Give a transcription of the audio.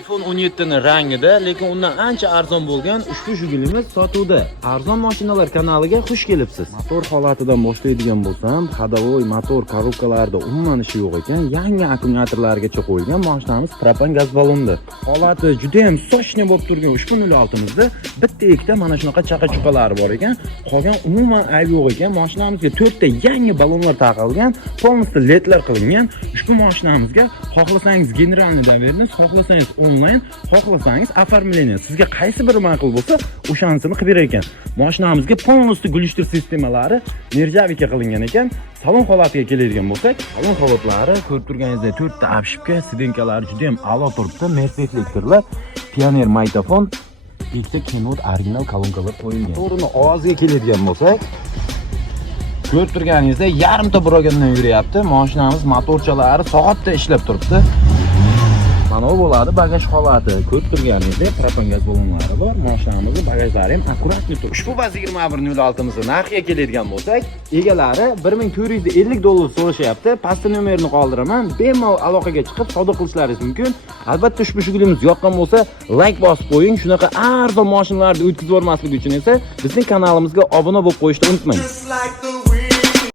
iPhone 17 ning rangida, lekin undan ancha arzon bo'lgan ushbu Jigulimiz sotuvda. Arzon mashinalar kanaliga xush kelibsiz. Motor holatidan boshlaydigan bo'lsam, hadovoy motor korobkalarida umuman ishi yo'q ekan. Yangi akkumulyatorlargacha qo'yilgan mashinamiz propan gaz ballonda. Holati juda ham sochni bo'lib turgan ushbu 06 bitta ikkita mana shunaqa chaqa-chuqalari bor ekan. Qolgan umuman ayb yo'q ekan. Mashinamizga 4 ta yangi ballonlar taqilgan, polностью ledlar qilingan. Ushbu mashinamizga xohlasangiz generalniy daverni, xohlasangiz onlayn, xohlasangiz оформление. Sizga qaysi biri ma'qul bo'lsa, o'shanisini qilib berar ekan. Mashinamizga polностью gulishtir sistemalari nержавейка qilingan ekan. Salon holatiga keladigan bo'lsak, salon holatlari ko'rib turganingizdek 4 ta обшивка, sidenkalari juda ham a'lo turibdi. Mercedes elektrlar, Pioneer magnitofon, ikkita Kenwood original kolonkalar qo'yilgan. To'g'rini ovoziga keladigan bo'lsak, ko'rib turganingizdek yarimta brogandan yuryapti. Mashinamiz motorchalari soatda ishlab turibdi. Mana bu bo'ladi bagaj holati. Ko'rib turganingizdek propan gaz ballonlari bor. Mashinamizning bagajlari ham akkuratli turibdi. Ushbu Baz 2106 narxiga keladigan bo'lsak, egalari $1450 so'rashyapti. Pastda nomerini qoldiraman. Bemalol aloqaga chiqib savdo qilishlaringiz mumkin. Albatta ushbu Jigulimiz yoqqan bo'lsa, like bosib qo'ying. Shunaqa arzon mashinalarni o'tkazib yubormaslik uchun esa bizning kanalimizga obuna bo'lib qo'yishni unutmang.